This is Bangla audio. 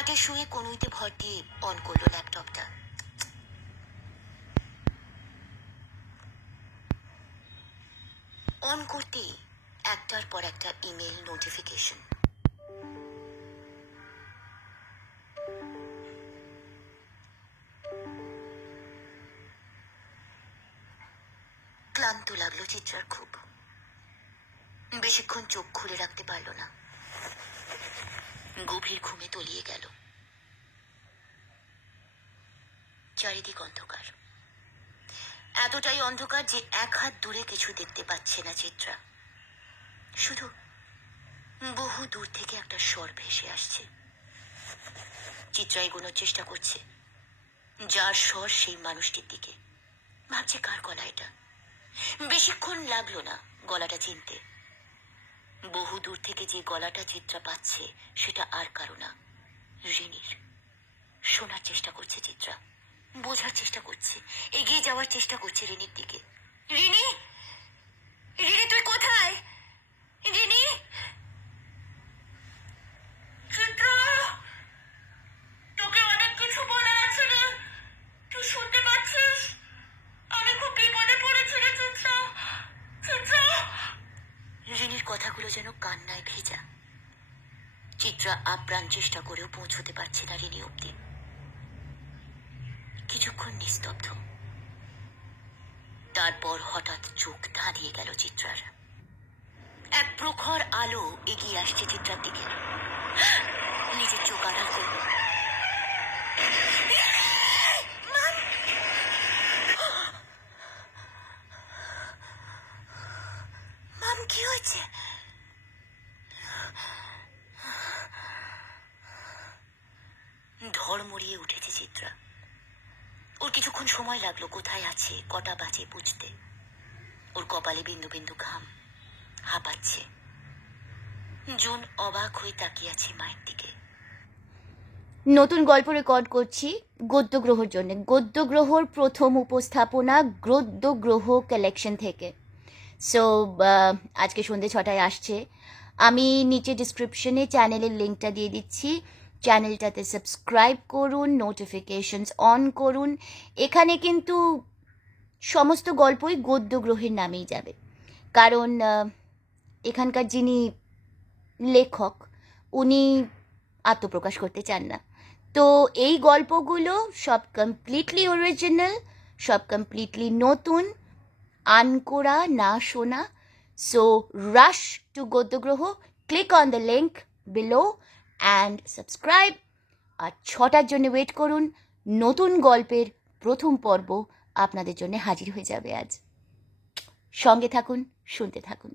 খাটে শুয়ে কনুইতে ভর দিয়ে অন করলো ল্যাপটপটা। অন করতেই একটার পর একটা ইমেল নোটিফিকেশন। ক্লান্ত লাগলো চিত্রার খুব। বেশিক্ষণ চোখ খুলে রাখতে পারল না, গভীর ঘুমে তলিয়ে গেল। চারিদিক অন্ধকার, এতটাই অন্ধকার যে এক হাত দূরে কিছু দেখতে পাচ্ছে না চিত্রা। শুধু বহু দূর থেকে একটা স্বর ভেসে আসছে। চিত্রা এগোনোর চেষ্টা করছে, যার স্বর সেই মানুষটির দিকে। ভাবছে কার গলা এটা। বেশিক্ষণ লাগলো না গলাটা চিনতে। বহু দূর থেকে যে গলাটা চিত্রা পাচ্ছে সেটা আর কারো না, রিনির। শোনার চেষ্টা করছে চিত্রা, বোঝার চেষ্টা করছে, এগিয়ে যাওয়ার চেষ্টা করছে রিনির দিকে। রিনি, রিনি তুই কোথায়? রিনি, চিত্রা, তোকে অনেক কিছু বলা আছে রে, তুই শুনতে পাচ্ছিস? আমি খুব বিপদে পড়েছি রে চিত্রা, চিত্রা। রিনির কথাগুলো যেন কান্নায় ভেজা। চিত্রা আপ্রাণ চেষ্টা করেও পৌঁছতে পারছে না রিনি অব্দি। কিছুক্ষণ নিস্তব্ধ, তারপর হঠাৎ চোখ ধাঁধিয়ে গেল চিত্রার। এক প্রখর আলো এগিয়ে আসছে চিত্রার দিকে। নিজের চোখ আড়াল করল। মাম, কি হয়েছে? ধড়মড়িয়ে উঠেছে চিত্রা। ওর কিছুক্ষণ সময় লাগলো কোথায় আছে, কটা বাজে বুঝতে। ওর কপালে বিন্দু বিন্দু ঘাম, হাঁপাচ্ছে। জুন অবাক হয়ে তাকিয়ে আছে মায়ের দিকে। নতুন গল্প রেকর্ড করছি গদ্যগ্রহর জন্য। গদ্যগ্রহর প্রথম উপস্থাপনা গদ্যগ্রহ কালেকশন থেকে। সো আজকে সন্ধ্যে 6টায় আসছে। আমি নিচে ডিসক্রিপশনে চ্যানেলের লিঙ্কটা দিয়ে দিচ্ছি। চ্যানেলটাতে সাবস্ক্রাইব করুন, নোটিফিকেশনস অন করুন। এখানে কিন্তু সমস্ত গল্পই গদ্যগ্রহের নামেই যাবে, কারণ এখানকার যিনি লেখক উনি আত্মপ্রকাশ করতে চান না। তো এই গল্পগুলো সব কমপ্লিটলি অরিজিনাল, সব কমপ্লিটলি নতুন, আনকোরা, না শোনা। So rush to Gadyagraha, click on the link below and subscribe. আর 6টার জন্য ওয়েট করুন। নতুন গল্পের প্রথম পর্ব আপনাদের জন্য হাজির হয়ে যাবে আজ। সঙ্গে থাকুন, শুনতে থাকুন।